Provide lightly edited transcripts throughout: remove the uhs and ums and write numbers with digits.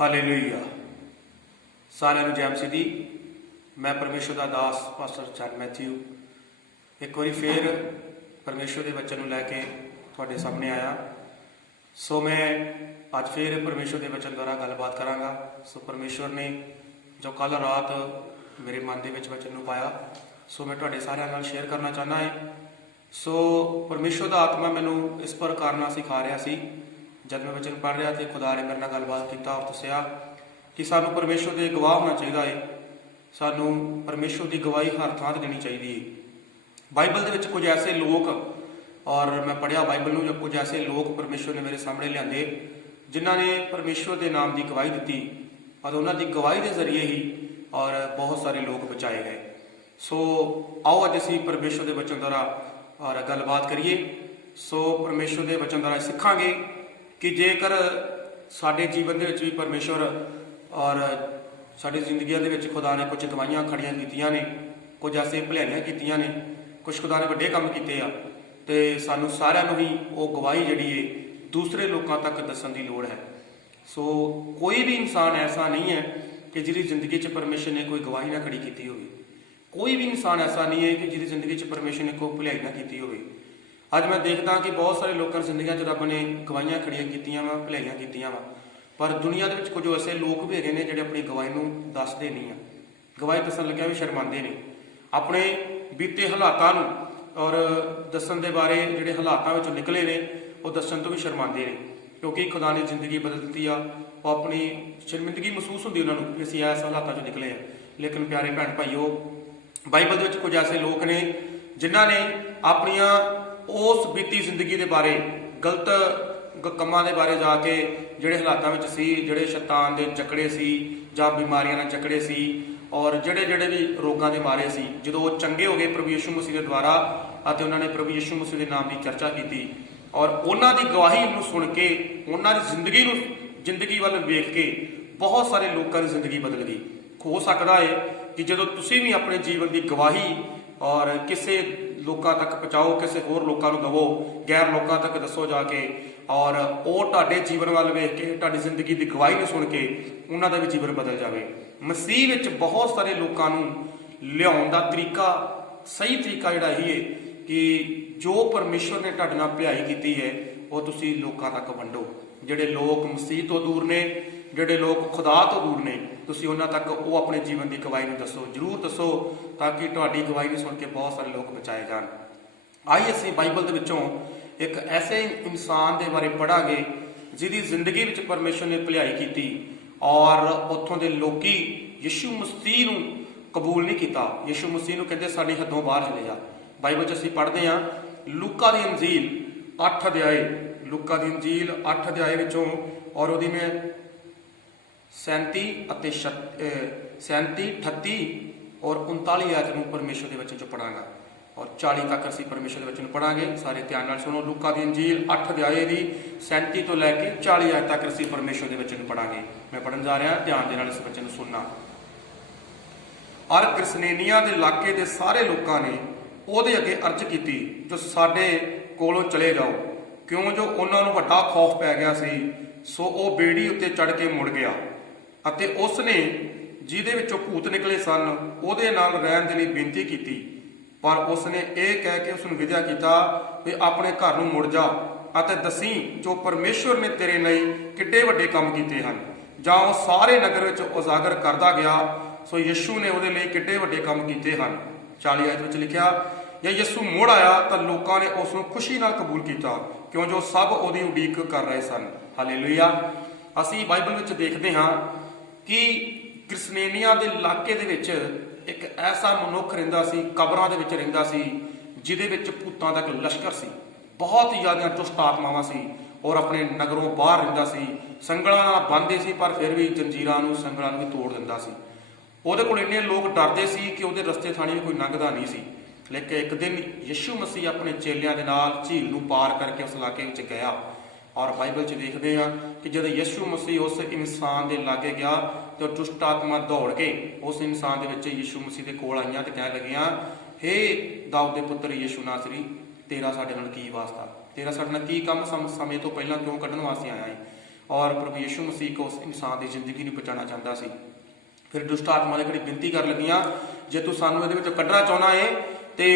Hallelujah. सारिਆਂ ਨੂੰ ਜੈ ਮਸੀਹ ਦੀ। मैं परमेश्वर का दास पास्टर चैन मैथ्यू एक बार फिर परमेश्वर के वचन लैके थोड़े सामने आया। सो मैं अज फिर परमेश्वर के वचन द्वारा गलबात कराँगा। सो परमेश्वर ने जो कल रात मेरे मन के वचन को पाया, सो मैं थोड़े सारे नाल शेयर करना चाहना है। सो परमेश्वर का आत्मा मैनू इस प्रकार ना सिखा रहा सी। जब मैं वचन पढ़ रहा तो खुदा ने मेरे नाल गलबात किया और दसिया कि सानू परमेश्वर के गवाह होना चाहिए है। सानू परमेश्वर की गवाही हर थां ते देनी चाहिए है। बाइबल के कुछ ऐसे लोग, और मैं पढ़िया बाइबल में, कुछ ऐसे लोग परमेश्वर ने मेरे सामने लियाए जिन्होंने परमेश्वर के नाम की गवाही दी और उन्होंने गवाही के जरिए ही और बहुत सारे लोग बचाए गए। सो आओ अज असीं परमेश्वर के वचन द्वारा और गलबात करिए। सो परमेश्वर के वचन द्वारा सीखांगे कि जेकर साडे जीवन के भी परमेश्वर और साडी जिंदगियों के खुदा ने कुछ दवाइयां खड़ियां कीतियां ने, कुछ ऐसे भलाइयां कीतियां ने, कुछ खुदा ने वड्डे काम कीते आ ते सानू सारिआं नूं ही वो गवाही जिहड़ी है दूसरे लोगों तक दस्सण दी लोड़ है। सो कोई भी इंसान ऐसा नहीं है कि जिहदी जिंदगी च परमेश्वर ने कोई गवाही ना खड़ी कीती होवे। कोई भी इंसान ऐसा नहीं है कि जिहदी जिंदगी च परमेश्वर ने कोई भलाई ना कीती होवे। अज मैं देखदा कि बहुत सारे लोगों की जिंदगी च रब ने गवाहियां खड़ियां कीतियां वा, भलाइयां कीतियां वा, पर दुनिया के कुछ ऐसे लोग भी है जोड़े अपनी गवाही को दसते नहीं है। गवाही दसन लग्या भी शर्माते ने, अपने बीते हालातों और दसन के बारे जोड़े हालातों निकले ने वो दसन तो भी शर्माते हैं, क्योंकि खुदा ने जिंदगी बदल दी आ। वो अपनी शर्मिंदगी महसूस होती उन्होंने कि असीं इस हालातों निकले हैं। लेकिन प्यारे भैन भाईओ, बाइबल के कुछ ऐसे लोग ने जिन्होंने अपनिया उस बीती जिंदगी के बारे गलत कमां के बारे जाके ਜਿਹੜੇ ਹਾਲਾਤਾਂ ਵਿੱਚ ਸੀ, ਜਿਹੜੇ ਸ਼ੈਤਾਨ ਦੇ ਜਕੜੇ ਸੀ ਜਾਂ ਬਿਮਾਰੀਆਂ ਨਾਲ ਜਕੜੇ ਸੀ ਔਰ ਜਿਹੜੇ ਵੀ ਰੋਗਾਂ ਦੇ ਮਾਰੇ ਸੀ, ਜਦੋਂ ਉਹ ਚੰਗੇ ਹੋ ਗਏ ਪ੍ਰਭੂ ਯਿਸੂ ਮਸੀਹ ਦੇ ਦੁਆਰਾ ਅਤੇ ਉਹਨਾਂ ਨੇ ਪ੍ਰਭੂ ਯਿਸੂ ਮਸੀਹ ਦੇ ਨਾਮ ਦੀ ਚਰਚਾ ਕੀਤੀ ਔਰ ਉਹਨਾਂ ਦੀ ਗਵਾਹੀ ਨੂੰ ਸੁਣ ਕੇ ਉਹਨਾਂ ਦੀ ਜ਼ਿੰਦਗੀ ਵੱਲ ਵੇਖ ਕੇ ਬਹੁਤ ਸਾਰੇ ਲੋਕਾਂ ਦੀ ਜ਼ਿੰਦਗੀ ਬਦਲ ਗਈ। ਹੋ ਸਕਦਾ ਹੈ ਕਿ ਜਦੋਂ ਤੁਸੀਂ ਵੀ ਆਪਣੇ ਜੀਵਨ ਦੀ ਗਵਾਹੀ और किसी लोगों तक पहुँचाओ, किसी होर लोगों को दवो, गैर लोगों तक दसो जाके, और वो तुहाडे जीवन वाल वेख के तुहाडी जिंदगी की गवाही को सुन के उन्हों का भी जीवन बदल जाए। मसीह विच बहुत सारे लोगों लियाउण दा तरीका, सही तरीका जिहड़ा यही है कि जो परमेश्वर ने तुहाडे नाल भलाई कीती है वो तुसीं लोगों तक वंडो। जिहड़े लोग मसीह तो दूर ने, जिहड़े लोग खुदा तो दूर ने, तुसीं उन्हां तक वो अपने जीवन की गवाही में दसो, जरूर दसो, ताकि तुहाडी गवाही को सुन के बहुत सारे लोग बचाए जान। आइए असीं बाइबल दे विचों एक ऐसे इंसान के बारे पढ़ांगे जिहदी जिंदगी विच परमेश्वर ने भलाई की और उत्थों के लोग यीशु मसीह नूं कबूल नहीं किया। यीशु मसीह नूं कहंदे साडी हदों बाहर चले जा। बाइबल च असीं पढ़दे हां लूका दी अंजील 8 अध्याय, लूका दी अंजील 8 अध्याय विचों और उहदी मैं 37, 38 और 39 आयत में परमेश्वर के वचन चो पढ़ांगा और 40 तक असीं परमेश्वर के वचन पढ़ांगे। सारे ध्यान नाल सुनो। लूका दी अंजील 8 अध्याय की 37 तो लैके 40 आयत तक असीं परमेश्वर के वचन पढ़ांगे। मैं पढ़न जा रहा, ध्यान दे नाल इस वचन सुनना। और गिरसनेनिया के इलाके के सारे लोगों ने उहदे अगे अर्ज की, जो साडे कोलों चले जाओ, क्यों जो उन्हां नूं वड्डा खौफ पै गया सी। सो वो बेड़ी उत्ते चढ़ के मुड़ गया ਅਤੇ उसने ਜਿਹਦੇ ਵਿੱਚੋਂ ਭੂਤ ਨਿਕਲੇ ਸਨ ਉਹਦੇ ਨਾਲ ਰਹਿਣ ਦੇ ਲਈ ਬੇਨਤੀ ਕੀਤੀ, ਪਰ ਉਸਨੇ ਇਹ ਕਹਿ ਕੇ ਉਸ ਨੂੰ ਵਿਦਿਆ ਕੀਤਾ ਵੀ ਆਪਣੇ ਘਰ ਨੂੰ ਮੁੜ ਜਾ ਅਤੇ ਦਸੀਂ ਜੋ ਪਰਮੇਸ਼ਵਰ ਨੇ ਤੇਰੇ ਲਈ ਕਿੱਡੇ ਵੱਡੇ ਕੰਮ ਕੀਤੇ ਹਨ। ਜਾਂ ਉਹ ਸਾਰੇ ਨਗਰ ਵਿੱਚ ਉਜਾਗਰ ਕਰਦਾ ਗਿਆ, ਸੋ ਯਿਸੂ ਨੇ ਉਹਦੇ ਲਈ ਕਿੱਡੇ ਵੱਡੇ ਕੰਮ ਕੀਤੇ ਹਨ। 40 ਆਇਤ ਵਿੱਚ ਲਿਖਿਆ, ਜੇ ਯਿਸੂ ਮੁੜ ਆਇਆ ਤਾਂ ਲੋਕਾਂ ਨੇ ਉਸ ਨੂੰ ਖੁਸ਼ੀ ਨਾਲ ਕਬੂਲ ਕੀਤਾ, ਕਿਉਂ ਜੋ ਸਭ ਉਹਦੀ ਉਡੀਕ ਕਰ ਰਹੇ ਸਨ। ਹਾਲੇਲੂਇਆ। ਅਸੀਂ ਬਾਈਬਲ ਵਿੱਚ ਦੇਖਦੇ ਹਾਂ कि गिरसनेनिया के इलाके दे एक ऐसा मनुख रहिंदा सी, कबरां दे विच रहिंदा सी, जिहदे विच भूतां दा इक लश्कर सी, बहुत ही ज़्यादा दुष्ट आत्मावां सी और अपने नगरों बाहर रहिंदा सी। संगलां नाल बंधे सी पर फिर भी जंजीरां नूं संगलां नूं भी तोड़ दिंदा सी। उहदे कोल इन्ने लोग डरदे सी कि उहदे रस्ते थाणी भी कोई लंघदा नहीं सी। लेकिन एक दिन यीशु मसीह अपने चेलियां दे नाल झील नूं पार करके उस इलाके विच गया और बाइबल च देखते हैं कि जब यीशु मसीह उस इंसान के लागे गया तो दुष्ट आत्मा दौड़ के उस इंसान के यीशु मसीह के कोल आईयां ते कहन लगियां, हे दाऊद दे पुत्र यीशु नासरी, तेरा साडे नाल की वास्ता, तेरा साडे नाल की काम समय तो पहलां क्यों कढण वास्ते आया है। और प्रभु यीशु मसीह को उस इंसान की जिंदगी नहीं बचाना चाहता सी। फिर दुष्ट आत्मा ने घड़ी बिनती कर लगियां, जे तू सानू इहदे विचों कड्ढना चाहुंदा है ते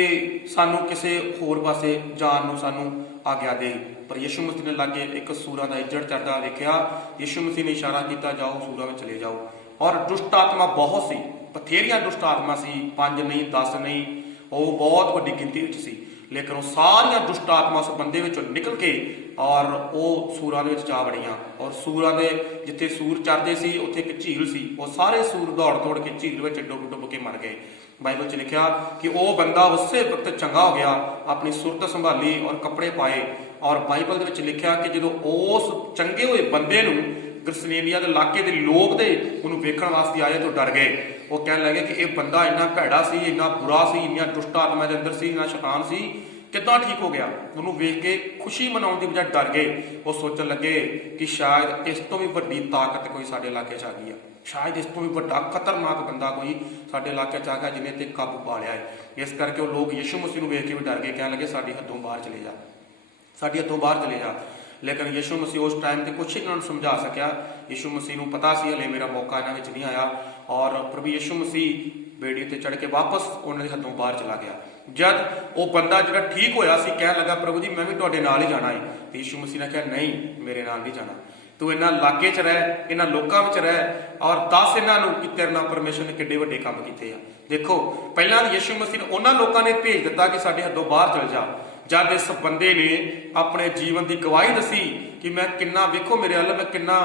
सानू किसी होर पासे जाण नूं सानू आग्या दे। पर यीशु मसीह ने लागे एक सूरां दा इज्जड़ चढ़दा वेखिया। यीशु मसीह ने इशारा किया, जाओ सूरां में चले जाओ। और दुष्ट आत्मा बहुत सी, बथेरियां दुष्ट आत्मा सी, 5 नहीं 10 नहीं, वो बहुत वड्डी गिनती विच सी। लेकिन वो सारिया दुष्ट आत्मा उस बंदे विचों निकल के और वो सूरां दे विच जा वड़ियां। और सूरां दे जिथे सूर चरदे सी उत्थे एक झील सी, वो सारे सूर दौड़ दौड़ के झील विच डुब डुब के मर गए। बाइबल च लिखा कि वो बंदा उस वक्त चंगा हो गया, अपनी सुरत संभाली और कपड़े पाए। और बाइबल दे विच लिखा कि जो उस चंगे हुए बंदे नूं गरसनेलिया के इलाके के लोग दे उन्होंने वेखण वास्ते आए तो डर गए। वो कह लगे कि यह बंदा इन्ना भैड़ा सी, इन्ना बुरा सी, इन्ना दुष्ट आत्मा के अंदर सी, इन्ना शैतान सी, कितना ठीक हो गया। उन्होंने वेख के खुशी मनाने की बजाय डर गए। वो सोचन लगे कि शायद इस तो भी वड्डी ताकत कोई साडे इलाके च आ गई है, शायद इस तो भी वड्डा खतरनाक बंदा कोई साडे इलाके च आ गया जिन्हें ते काबू पा लिया है। इस करके वो लोग यीशु मसीह को वेख के भी डर गए, कह लगे साडी हदों बाहर चले जा, साडी हदों बाहर चले जा। लेकिन यीशु मसीह उस टाइम पर कुछ इन्होंने समझा सकिया। यीशु मसीह को पता सी हले मेरा मौका इन्होंने नहीं आया। और प्रभु यीशु मसीह बेड़ी ते चढ़ के वापस उन्होंने हदों बाहर चला गया। जब वो बंदा जो ठीक होया सी कह लगा, प्रभु जी मैं भी तुहाडे नाल ही जाना है। तो यीशु मसीह ने कहा नहीं, मेरे नाल नहीं जाना, तू इन्हां इलाके च रह, इन्हां लोकां विच रह और दस इन्हां नूं कि तेरे नाल परमेश्वर ने किड्डे वड्डे काम कीते आ। देखो पहलां यीशु मसीह ने उन्हां लोकां ने भेज दिता कि साडे हदों बाहर चल जा। जब इस बंदे ने अपने जीवन की गवाही दसी कि मैं किन्ना, वेखो मेरे अल मैं किन्ना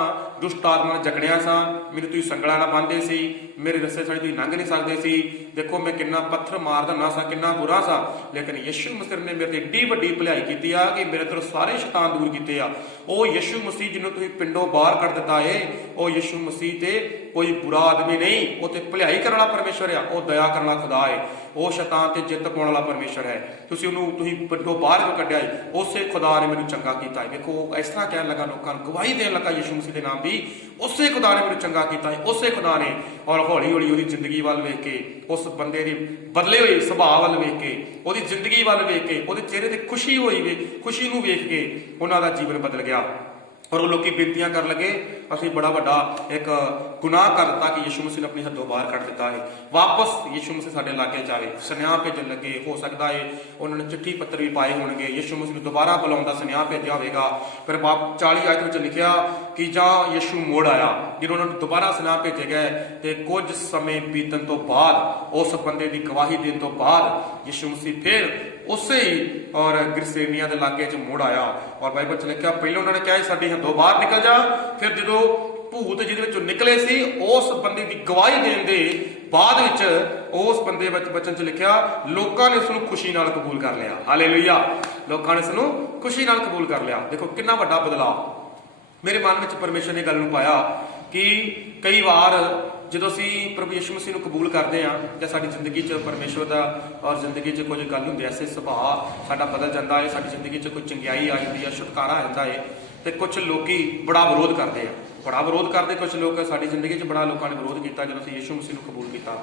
दुष्ट आत्मा जकड़िया सा, मेरे तुसीं संगला ना बंधे सी, मेरे रस्ते साड़ी तुसीं लंघ नहीं सकते सी, देखो मैं किन्ना पत्थर मार दिंदा सा, किन्ना बुरा सा। लेकिन यीशु मसीह ने मेरे ते एड्डी वड्डी भलाई कीती आ कि मेरे तो सारे शैतान दूर कीते आ। वो यीशु मसीह जिन्होंने तुसीं पिंडों बाहर कर दिता है, वो यीशु मसीह ते कोई बुरा आदमी नहीं, वो ते भलाई करने वाला परमेश्वर है, वो दया करने वाला खुदा है, वो शैतान ते जित पाउण वाला परमेश्वर है। तुसीं उहनूं तुसीं पिंडों बाहर क्यों कढिया है, उसे खुदा ने मैनूं चंगा कीता है। देखो इस तरह कह लगा, लोगों को गवाही देन लगा यीशु मसीह के नाम की, उसे खुदा ने मैनूं चंगा कीता है, उसे खुदा ने। और हौली हौली उसकी जिंदगी वाल वेख के, उस बंदे के बदले हुए सुभाव वाल वेख के, उसकी जिंदगी वाल वेख के, उसके चेहरे ते खुशी हुई, खुशी नूं वेख के उन्हां दा जीवन बदल गया। और वो लोग बेनतियां कर लगे, असीं बड़ा वड्डा एक गुनाह कर दिता कि यीशु मसीह ने अपनी हदों बाहर कढ़ दिता है, वापस यीशु मसीह साडे इलाके च आए। सुनेहा भेजन लगे, हो सकता है उन्होंने चिट्ठी पत्र भी पाए होणगे, यीशु मसीह ने दोबारा बुलाउण दा सुनेहा भेजिया होवेगा। फिर 40 आयत विच लिखिया कि जां यीशु मुड़ आया। ਜਦੋਂ ਉਹਨਾਂ ਨੂੰ ਦੁਬਾਰਾ ਸੁਨੇਹਾ ਭੇਜੇ ਗਏ ਤੇ ਕੁਝ ਸਮੇਂ ਬੀਤਣ ਤੋਂ ਬਾਅਦ, ਉਸ ਬੰਦੇ ਦੀ ਗਵਾਹੀ ਦੇਣ ਤੋਂ ਬਾਅਦ ਯਿਸੂ ਮਸੀਹ ਫਿਰ ਉਸੇ ਹੀ ਔਰ ਗਰਸੇਨੀਆਂ ਦੇ ਇਲਾਕੇ 'ਚ ਮੁੜ ਆਇਆ। ਔਰ ਬਾਈਬਲ 'ਚ ਲਿਖਿਆ ਪਹਿਲਾਂ ਉਹਨਾਂ ਨੇ ਕਿਹਾ ਸਾਡੀ ਹੱਥੋਂ ਬਾਹਰ ਨਿਕਲ ਜਾ, ਫਿਰ ਜਦੋਂ ਭੂਤ ਜਿਹਦੇ ਵਿੱਚੋਂ ਨਿਕਲੇ ਸੀ ਉਸ ਬੰਦੇ ਦੀ ਗਵਾਹੀ ਦੇਣ ਦੇ ਬਾਅਦ ਵਿੱਚ ਉਸ ਬੰਦੇ ਵਿੱਚ ਬਚਨ 'ਚ ਲਿਖਿਆ ਲੋਕਾਂ ਨੇ ਉਸ ਨੂੰ ਖੁਸ਼ੀ ਨਾਲ ਕਬੂਲ ਕਰ ਲਿਆ। ਹਾਲੇਲੂਇਆ, ਲੋਕਾਂ ਨੇ ਉਸ ਨੂੰ ਖੁਸ਼ੀ ਨਾਲ ਕਬੂਲ ਕਰ ਲਿਆ। ਦੇਖੋ ਕਿੰਨਾ ਵੱਡਾ ਬਦਲਾਅ ਮੇਰੇ ਮਨ ਵਿੱਚ ਪਰਮੇਸ਼ਰ ਨੇ ਗੱਲ ਨੂੰ ਪਾਇਆ ਕਿ ਕਈ ਵਾਰ ਜਦੋਂ ਅਸੀਂ ਪ੍ਰਭੂ ਯਿਸੂ ਮਸੀਹ ਨੂੰ ਕਬੂਲ ਕਰਦੇ ਹਾਂ ਜਾਂ ਸਾਡੀ ਜ਼ਿੰਦਗੀ 'ਚ ਪਰਮੇਸ਼ਰ ਦਾ ਔਰ ਜ਼ਿੰਦਗੀ 'ਚ ਕੁਝ ਗੱਲ ਹੁੰਦੀ ਐਸੇ ਸੁਭਾਅ ਸਾਡਾ ਬਦਲ ਜਾਂਦਾ ਹੈ, ਸਾਡੀ ਜ਼ਿੰਦਗੀ 'ਚ ਕੋਈ ਚੰਗਿਆਈ ਆ ਜਾਂਦੀ ਹੈ, ਛੁਟਕਾਰਾ ਆ ਜਾਂਦਾ ਹੈ। ਤੇ ਕੁਝ ਲੋਕੀ ਬੜਾ ਵਿਰੋਧ ਕਰਦੇ ਆ, ਬੜਾ ਵਿਰੋਧ ਕਰਦੇ ਕੁਝ ਲੋਕ। ਸਾਡੀ ਜ਼ਿੰਦਗੀ 'ਚ ਬੜਾ ਲੋਕਾਂ ਨੇ ਵਿਰੋਧ ਕੀਤਾ ਜਦੋਂ ਅਸੀਂ ਯਿਸੂ ਮਸੀਹ ਨੂੰ ਕਬੂਲ ਕੀਤਾ,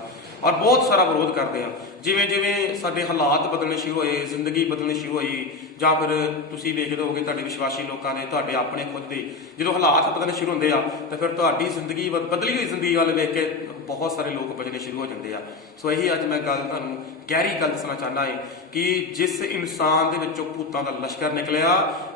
ਔਰ ਬਹੁਤ ਸਾਰਾ ਵਿਰੋਧ ਕਰਦੇ ਆ। ਜਿਵੇਂ ਜਿਵੇਂ ਸਾਡੇ ਹਾਲਾਤ ਬਦਲਣੇ ਸ਼ੁਰੂ ਹੋਏ, ਜ਼ਿੰਦਗੀ ਬਦਲਣੀ ਸ਼ੁਰੂ ਹੋਈ, ਜਾਂ ਫਿਰ ਤੁਸੀਂ ਵੇਖਦੇ ਹੋਗੇ ਤੁਹਾਡੇ ਵਿਸ਼ਵਾਸੀ ਲੋਕਾਂ ਦੇ, ਤੁਹਾਡੇ ਆਪਣੇ ਖੁਦ ਦੇ ਜਦੋਂ ਹਾਲਾਤ ਬਦਲਣੇ ਸ਼ੁਰੂ ਹੁੰਦੇ ਆ ਤਾਂ ਫਿਰ ਤੁਹਾਡੀ ਜ਼ਿੰਦਗੀ ਬਦਲੀ ਹੋਈ ਜ਼ਿੰਦਗੀ ਵੱਲ ਵੇਖ ਕੇ ਬਹੁਤ ਸਾਰੇ ਲੋਕ ਬਚਣੇ ਸ਼ੁਰੂ ਹੋ ਜਾਂਦੇ ਆ। ਸੋ ਇਹੀ ਅੱਜ ਮੈਂ ਗੱਲ ਤੁਹਾਨੂੰ ਗਹਿਰੀ ਗੱਲ ਦੱਸਣਾ ਚਾਹੁੰਦਾ ਹੈ ਕਿ ਜਿਸ ਇਨਸਾਨ ਦੇ ਵਿੱਚੋਂ ਭੂਤਾਂ ਦਾ ਲਸ਼ਕਰ ਨਿਕਲਿਆ,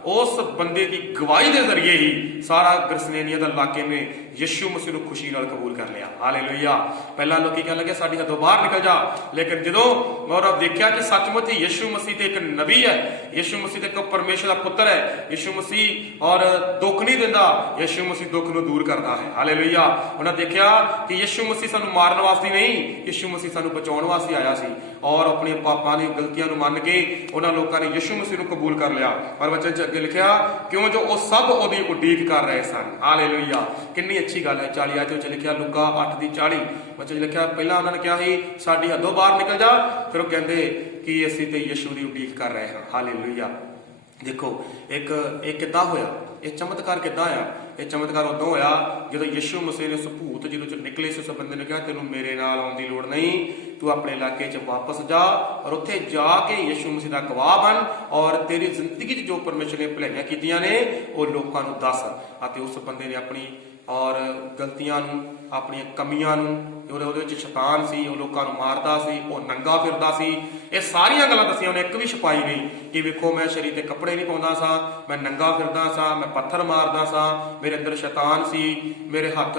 ਉਸ ਬੰਦੇ ਦੀ ਗਵਾਹੀ ਦੇ ਜ਼ਰੀਏ ਹੀ ਸਾਰਾ ਗਰਸਨੇਨੀਆ ਦਾ ਇਲਾਕੇ ਨੇ ਯਿਸੂ ਮਸੀਹ ਨੂੰ ਖੁਸ਼ੀ ਨਾਲ ਕਬੂਲ ਕਰ ਲਿਆ। ਹਾਲੇਲੂਇਆ। ਪਹਿਲਾਂ ਲੋਕੀ ਕਹਿਣ ਲੱਗੇ ਸਾਡੀ ਹੱਥੋਂ ਬਾਹਰ ਨਿਕਲ ਜਾ, ਲੇਕਿਨ ਜਦੋਂ ਔਰ ਦੇਖਿਆ ਕਿ ਸੱਚਮੁੱਚ ਹੀ ਯਿਸੂ ਮਸੀਹ ਤੇ ਇੱਕ ਨਬੀ ਹੈ, ਯਿਸੂ ਮਸੀਹ ਤੇ ਇੱਕ ਪਰਮੇਸ਼ਰ ਦਾ ਪੁੱਤਰ ਹੈ, ਯਿਸੂ ਮਸੀਹ ਔਰ ਦੁੱਖ ਨਹੀਂ ਦਿੰਦਾ, ਯਿਸੂ ਮਸੀਹ ਦੁੱਖ ਨੂੰ ਦੂਰ ਕਰਦਾ ਹੈ। ਹਾਲੇਲੂਇਆ। ਉਹਨਾਂ ਦੇਖਿਆ ਕਿ ਯਿਸੂ ਮਸੀਹ ਸਾਨੂੰ ਮਾਰਨ ਵਾਸਤੇ ਨਹੀਂ, ਯਿਸੂ ਮਸੀਹ ਸਾਨੂੰ ਬਚਾਉਣ ਵਾਸਤੇ ਆਇਆ ਸੀ। ਔਰ ਆਪਣੇ ਪਾਪਾਂ ਦੀ ਗਲਤੀਆਂ ਨੂੰ ਮੰਨ ਕੇ ਉਹਨਾਂ ਲੋਕਾਂ ਨੇ ਯਿਸੂ ਮਸੀਹ ਨੂੰ ਕਬੂਲ ਕਰ ਲਿਆ। ਔਰ ਵਚਨ 'ਚ ਅੱਗੇ ਲਿਖਿਆ ਕਿਉਂ ਜੋ ਉਹ ਸਭ ਉਹਦੀ ਉਡੀਕ ਕਰ ਰਹੇ ਸਨ। ਹਾਲੇਲੂਇਆ। ਕਿੰਨੀ ਅੱਛੀ ਗੱਲ ਹੈ। 40 ਆਇਤ ਵਿੱਚ ਲਿਖਿਆ, ਲੂਕਾ 8:40 ਵਚਨ 'ਚ ਲਿਖਿਆ ਪਹਿਲਾਂ ਉਹਨਾਂ ਨੇ ਕਿਹਾ ਸੀ ਸਾਡੀ ਹੱਥੋਂ ਬਾਹਰ ਨਿਕਲ ਜਾ, ਫਿਰ ਉਹ ਕਹਿੰਦੇ ਕਿ ਅਸੀਂ ਤੇ ਯਿਸੂ ਦੀ ਉਡੀਕ ਕਰ ਰਹੇ ਹਾਂ। ਹਾਲੇਲੂਇਆ। ਦੇਖੋ ਇਹ ਕਿੱਦਾਂ ਹੋਇਆ, ਇਹ ਚਮਤਕਾਰ ਕਿੱਦਾਂ ਆ। ਇਹ ਚਮਤਕਾਰ ਉਦੋਂ ਹੋਇਆ ਜਦੋਂ ਯਿਸੂ ਮਸੀਹ ਨੇ ਉਸ ਭੂਤ ਜਿਹਦੇ ਚੋਂ ਨਿਕਲੇ ਸੀ, ਉਸ ਬੰਦੇ ਨੇ ਕਿਹਾ ਤੈਨੂੰ ਮੇਰੇ ਨਾਲ ਆਉਣ ਦੀ ਲੋੜ ਨਹੀਂ, ਤੂੰ ਆਪਣੇ ਇਲਾਕੇ 'ਚ ਵਾਪਸ ਜਾ ਔਰ ਉੱਥੇ ਜਾ ਕੇ ਯਿਸੂ ਮਸੀਹ ਦਾ ਗਵਾਹ ਬਣ ਔਰ ਤੇਰੀ ਜ਼ਿੰਦਗੀ 'ਚ ਜੋ ਪਰਮੇਸ਼ਰ ਨੇ ਭਲਾਈਆਂ ਕੀਤੀਆਂ ਨੇ ਉਹ ਲੋਕਾਂ ਨੂੰ ਦੱਸ। ਅਤੇ ਉਸ ਬੰਦੇ ਨੇ ਆਪਣੀ ਔਰ ਗਲਤੀਆਂ ਨੂੰ, ਆਪਣੀਆਂ ਕਮੀਆਂ ਨੂੰ, ਉਹਦੇ ਵਿੱਚ ਸ਼ੈਤਾਨ ਸੀ, ਉਹ ਲੋਕਾਂ ਨੂੰ ਮਾਰਦਾ ਸੀ, ਉਹ ਨੰਗਾ ਫਿਰਦਾ ਸੀ, ਇਹ ਸਾਰੀਆਂ ਗੱਲਾਂ ਦੱਸੀਆਂ ਉਹਨੇ, ਇੱਕ ਵੀ ਛੁਪਾਈ ਨਹੀਂ ਕਿ ਵੇਖੋ ਮੈਂ ਸਰੀਰ ਤੇ ਕੱਪੜੇ ਨਹੀਂ ਪਾਉਂਦਾ ਸਾਂ, ਮੈਂ ਨੰਗਾ ਫਿਰਦਾ ਸਾਂ, ਮੈਂ ਪੱਥਰ ਮਾਰਦਾ ਸਾਂ, ਮੇਰੇ ਅੰਦਰ ਸ਼ੈਤਾਨ ਸੀ, ਮੇਰੇ ਹੱਥ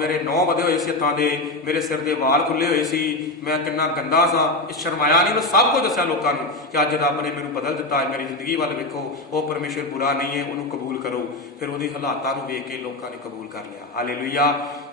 ਮੇਰੇ ਨਹੁੰ ਵਧੇ ਹੋਏ ਸੀ ਹੱਥਾਂ ਦੇ, ਮੇਰੇ ਸਿਰ ਦੇ ਵਾਲ ਖੁੱਲੇ ਹੋਏ ਸੀ, ਮੈਂ ਕਿੰਨਾ ਗੰਦਾ ਸਾਂ। ਇਹ ਸ਼ਰਮਾਇਆ ਨਹੀਂ, ਮੈਂ ਸਭ ਕੁਝ ਦੱਸਿਆ ਲੋਕਾਂ ਨੂੰ ਕਿ ਅੱਜ ਰੱਬ ਨੇ ਮੈਨੂੰ ਬਦਲ ਦਿੱਤਾ ਹੈ, ਮੇਰੀ ਜ਼ਿੰਦਗੀ ਵੱਲ ਵੇਖੋ, ਉਹ ਪਰਮੇਸ਼ਰ ਬੁਰਾ ਨਹੀਂ ਹੈ, ਉਹਨੂੰ ਕਬੂਲ ਕਰੋ। ਫਿਰ ਉਹਦੀ ਹਾਲਾਤਾਂ ਨੂੰ ਵੇਖ ਕੇ ਲੋਕਾਂ ਨੇ ਕਬੂਲ ਕਰ ਲਿਆ। ਹਾਲੇਲੂਇਆ।